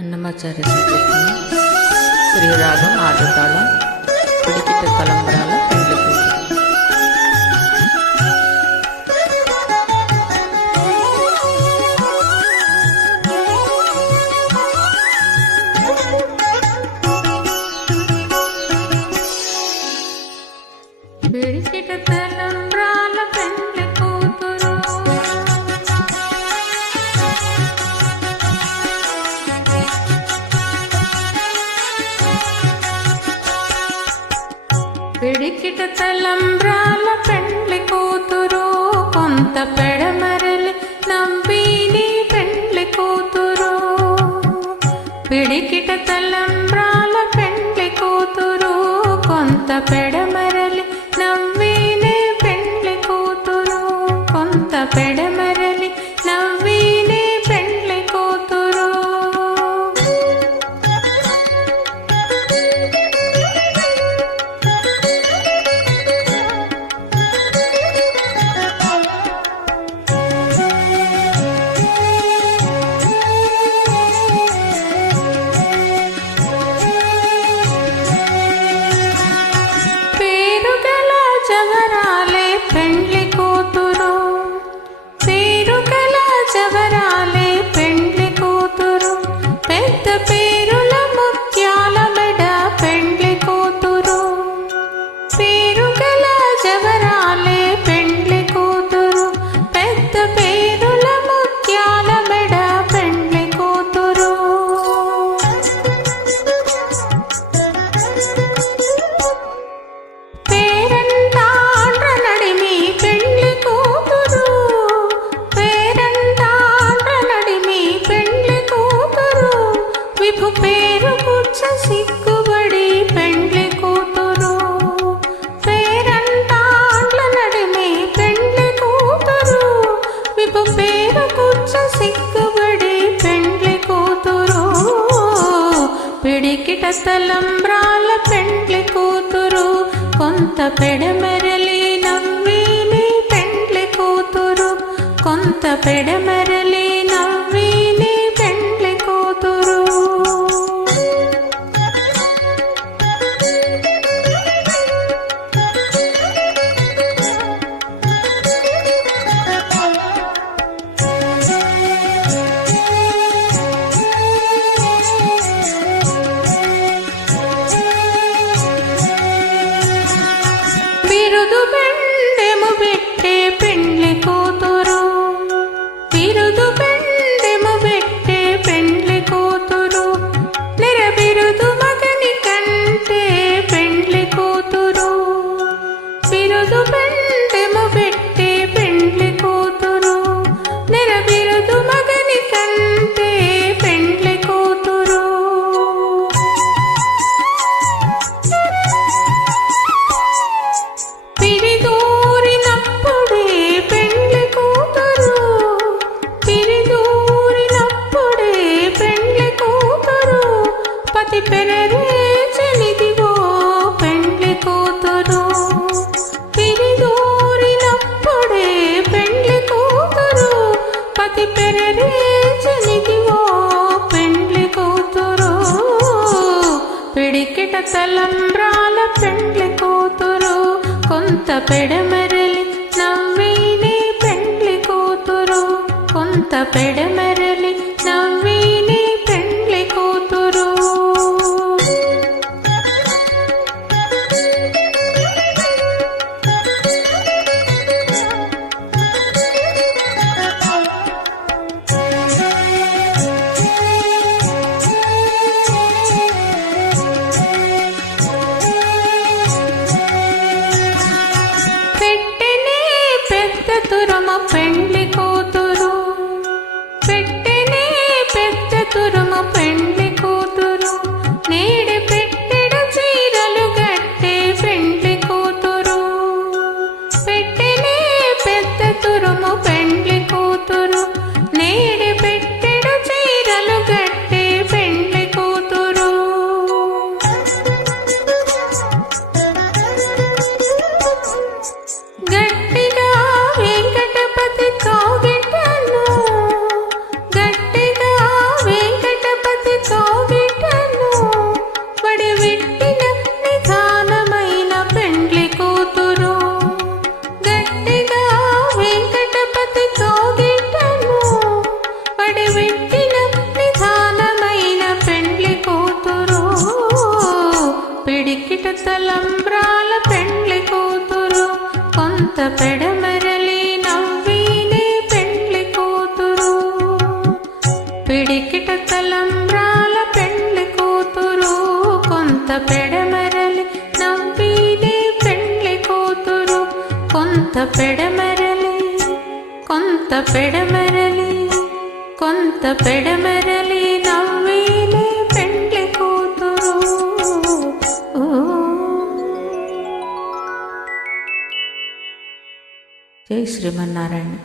అన్నమాచార్య సంకీర్తన శ్రీరాగం ఆటతాళం పిడికిట తలంబ్రాల పెండ్లి కూతురు. పిడికిట తలంబ్రాల పెండ్లి కూతురు, పిడికిట తలంబ్రాల పెండ్లి కూతురు, కొంత పెడమరలి నవ్విని పెండ్లి కూతురు. పిడికిట తలంబ్రాల పెండ్లి కూతురు, కొంత పెడమరలి నవ్విని పెండ్లి కూతురు, కొంత పెడమరలి నవ్విని పెండ్లి కూతురు. జవరాలే పెండ్లి కూతురు, పేరుగల జవరాలే పెండ్లి కూతురు, పెద్ద పేరుల ముత్యాల మెడ పెండ్లి కూతురు. పేరుగల జవరాలే పెండ్లి కూతురు, పెద్ద పేరుల ముత్యాల మెడ పెండ్లి కూతురు. పేరు కూర్చ సిగ్గుబడి పెండ్లి కూతురు, పేరంటాండ్ల నడిమి పెండ్లి కూతురు, విపు పేరు కూర్చ సిగ్గుబడి పెండ్లి కూతురు. పిడికిట తలంబ్రాల పెండ్లి కూతురు, కొంత పెడమరలి నవ్విని పెండ్లి కూతురు, కొంత పెడమరలి నవ్విని పెండ్లి కూతురు. బిరుదు బెండెము పెట్టే పెండ్లి కూతురు, బిరుదు బెండెము పెట్టే పెండ్లి కూతురు, నెరబిరుదు మగని కంటే పెండ్లి కూతురు. బిరుదు బెండెము పెట్టే పెండ్లి కూతురు, నెరబిరుదు మగని కంటే పెండ్లి కూతురు. పిరిదూరినప్పుడే పెండ్లి కూతురు, పిరిదూరినప్పుడే పెండ్లి కూతురు, పతి పెరరేచనిదివో పెండ్లి కూతురు. పిరిదూరినప్పుడే పెండ్లి కూతురు, పతి పెరరేచనిదివో పెండ్లి కూతురు. పిడికిట తలంబ్రాల పెండ్లి కూతురు, కొంత పెడమరలి నవ్విని పెండ్లి కూతురు, కొంత పెడమరలి నవ్విని పెండ్లి కూతురు. పెట్టెనే పెద్ద తురమ పెండ్లి కూతురు, పెట్టెనే పెద్ద పెడమరలి కొంత పెడమరలి కొంత పెడమరలి నవ్వేలే పెండ్లి కూతురు. జై శ్రీమన్నారాయణ.